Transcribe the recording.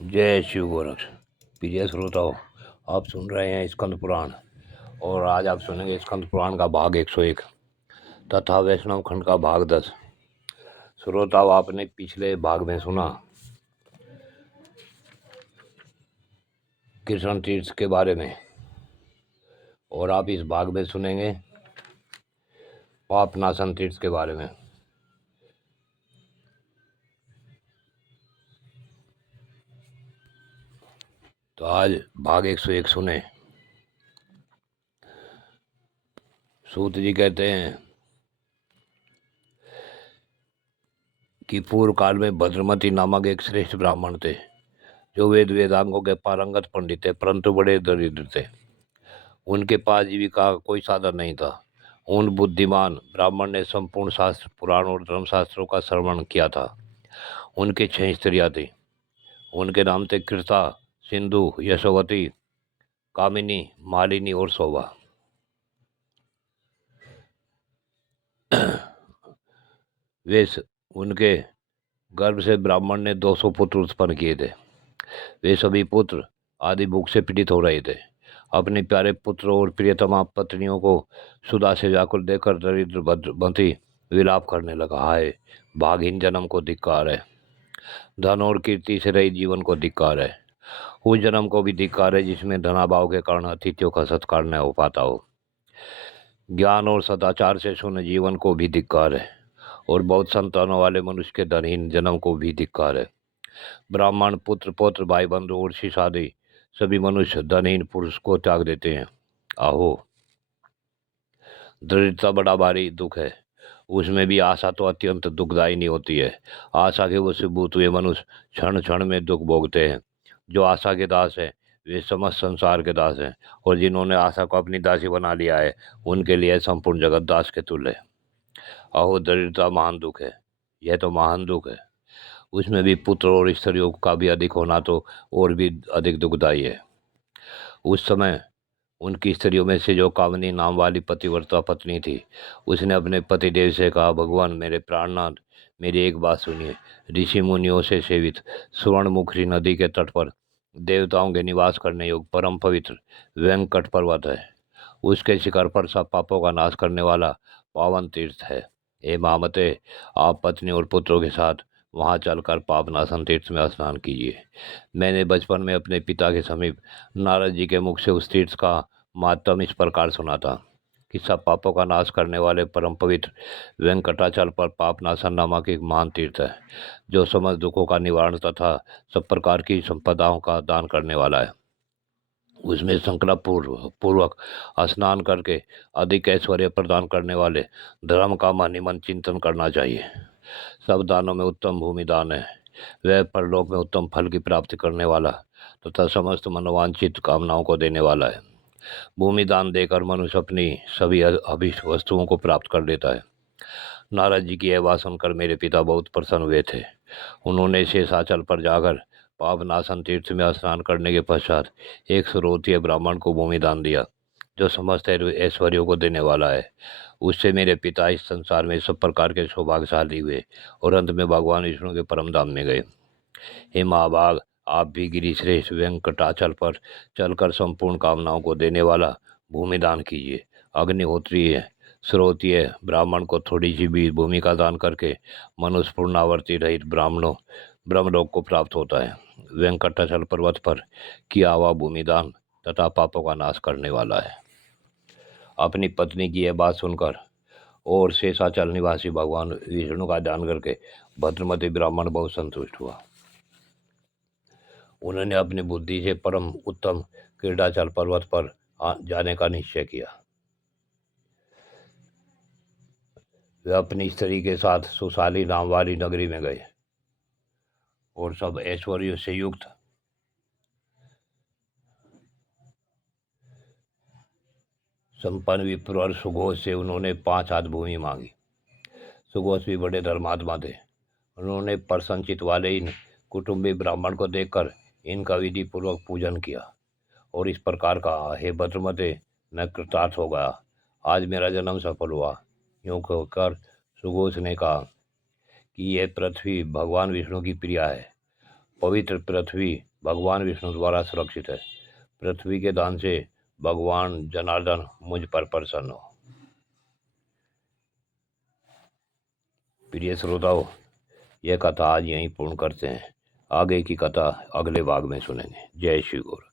जय शिव गोरक्ष। प्रिय श्रोताओं, आप सुन रहे हैं स्कंद पुराण और आज आप सुनेंगे स्कंद पुराण का भाग 101 तथा वैष्णव खंड का भाग 10। श्रोताओं, आपने पिछले भाग में सुना कृष्ण तीर्थ के बारे में और आप इस भाग में सुनेंगे पाप नाशन तीर्थ के बारे में। तो आज भाग 101 सुने। सूत जी कहते हैं कि पूर्व काल में भद्रमती नामक एक श्रेष्ठ ब्राह्मण थे जो वेदांगों के पारंगत पंडित थे, परंतु बड़े दरिद्र थे। उनके पास जीविका का कोई साधन नहीं था। उन बुद्धिमान ब्राह्मण ने संपूर्ण शास्त्र, पुराण और धर्मशास्त्रों का श्रवण किया था। उनके 6 स्त्रियां थी। उनके नाम थे कृता, सिंधु, यशोवती, कामिनी, मालिनी और शोभा। उनके गर्भ से ब्राह्मण ने 200 पुत्र उत्पन्न किए थे। वे सभी पुत्र आदि भूख से पीड़ित हो रहे थे। अपने प्यारे पुत्र और प्रियतमा पत्नियों को सुधा से व्याकुल देखकर दरिद्र भद्रमती विलाप करने लगा। हाय, भागहीन जन्म को धिक्कार है। धन और कीर्ति से रही जीवन को धिक्कार है। उस जन्म को भी धिक्कार है जिसमें धनाभाव के कारण अतिथियों का सत्कार न हो पाता हो। ज्ञान और सदाचार से शून्य जीवन को भी धिक्कार है और बहुत संतानों वाले मनुष्य के धनहीन जन्म को भी धिक्कार है। ब्राह्मण, पुत्र, पौत्र, भाई बंधु और शिष्य आदि सभी मनुष्य धनहीन पुरुष को त्याग देते हैं। आहो, दरिद्रता बड़ा भारी दुख है। उसमें भी आशा तो अत्यंत दुखदायिनी होती है। आशा के वशीभूत हुए मनुष्य क्षण क्षण में दुख भोगते हैं। जो आशा के दास है वे समस्त संसार के दास हैं, और जिन्होंने आशा को अपनी दासी बना लिया है उनके लिए संपूर्ण जगत दास के तुल्य है। अहो, दरिद्रता महान दुख है। यह तो महान दुख है। उसमें भी पुत्र और स्त्रियों का भी अधिक होना तो और भी अधिक दुखदायी है। उस समय उनकी स्त्रियों में से जो कामिनी नाम वाली पतिव्रता पत्नी थी, उसने अपने पतिदेव से कहा, भगवान मेरे प्राणनाथ, मेरी एक बात सुनिए। ऋषि मुनियों से सेवित सुवर्णमुखी नदी के तट पर देवताओं के निवास करने योग्य परम पवित्र वेंकट पर्वत है। उसके शिखर पर सब पापों का नाश करने वाला पावन तीर्थ है। हे मामते, आप पत्नी और पुत्रों के साथ वहां चलकर पापनाशन तीर्थ में स्नान कीजिए। मैंने बचपन में अपने पिता के समीप नारद जी के मुख से उस तीर्थ का मातम इस प्रकार सुना था कि सब पापों का नाश करने वाले परम पवित्र वेंकटाचल पर पापनाशन नामक एक महान तीर्थ है, जो समस्त दुखों का निवारण तथा सब प्रकार की संपदाओं का दान करने वाला है। उसमें संकल्प पूर्वक स्नान करके अधिक ऐश्वर्य प्रदान करने वाले धर्म का मन ही मन चिंतन करना चाहिए। सब दानों में उत्तम भूमि दान है। वह परलोक में उत्तम फल की प्राप्ति करने वाला तथा समस्त मनोवांछित कामनाओं को देने वाला है। भूमि दान देकर मनुष्य अपनी सभी अभीष्ट वस्तुओं को प्राप्त कर लेता है। नारद जी की यह बात सुनकर मेरे पिता बहुत प्रसन्न हुए थे। उन्होंने शेषाचल पर जाकर पापनाशन तीर्थ में स्नान करने के पश्चात एक श्रोत्रिय ब्राह्मण को भूमि दान दिया, जो समस्त ऐश्वर्यों को देने वाला है। उससे मेरे पिता इस संसार में सब प्रकार के सौभाग्यशाली हुए और अंत में भगवान विष्णु के परम धाम में गए। हे महाभाग, आप भी गिरिश्रेष्ठ वेंकटाचल पर चलकर संपूर्ण कामनाओं को देने वाला भूमि दान कीजिए। अग्निहोत्रीय श्रोत्रिय ब्राह्मण को थोड़ी सी भी भूमि का दान करके मनुष्य पूर्णावर्ती रहित ब्रह्मलोक को प्राप्त होता है। वेंकटाचल पर्वत पर किया हुआ भूमि दान तथा पापों का नाश करने वाला है। अपनी पत्नी की यह बात सुनकर और शेषाचल निवासी भगवान विष्णु का ध्यान करके भद्रमती ब्राह्मण बहुत संतुष्ट हुआ। उन्होंने अपनी बुद्धि से परम उत्तम क्रीडाचल पर्वत पर जाने का निश्चय किया। वे अपनी स्त्री के साथ सुशाली नाम वाली नगरी में गए और सब ऐश्वर्य से युक्त संपन्न विप्र सुघोष से उन्होंने 5 हाथ भूमि मांगी। सुघोष भी बड़े धर्मात्मा थे। उन्होंने प्रसन्नचित वाले इन कुटुंबी ब्राह्मण को देखकर इनका विधि पूर्वक पूजन किया और इस प्रकार कहा, हे भद्रमते, मैं कृतार्थ हो गया। आज मेरा जन्म सफल हुआ। यूं कहकर सुघोष ने कहा कि यह पृथ्वी भगवान विष्णु की प्रिया है। पवित्र पृथ्वी भगवान विष्णु द्वारा सुरक्षित है। पृथ्वी के दान से भगवान जनार्दन मुझ पर प्रसन्न हो। प्रिय श्रोताओं, यह कथा आज यहीं पूर्ण करते हैं। आगे की कथा अगले भाग में सुनेंगे। जय श्री गुरु।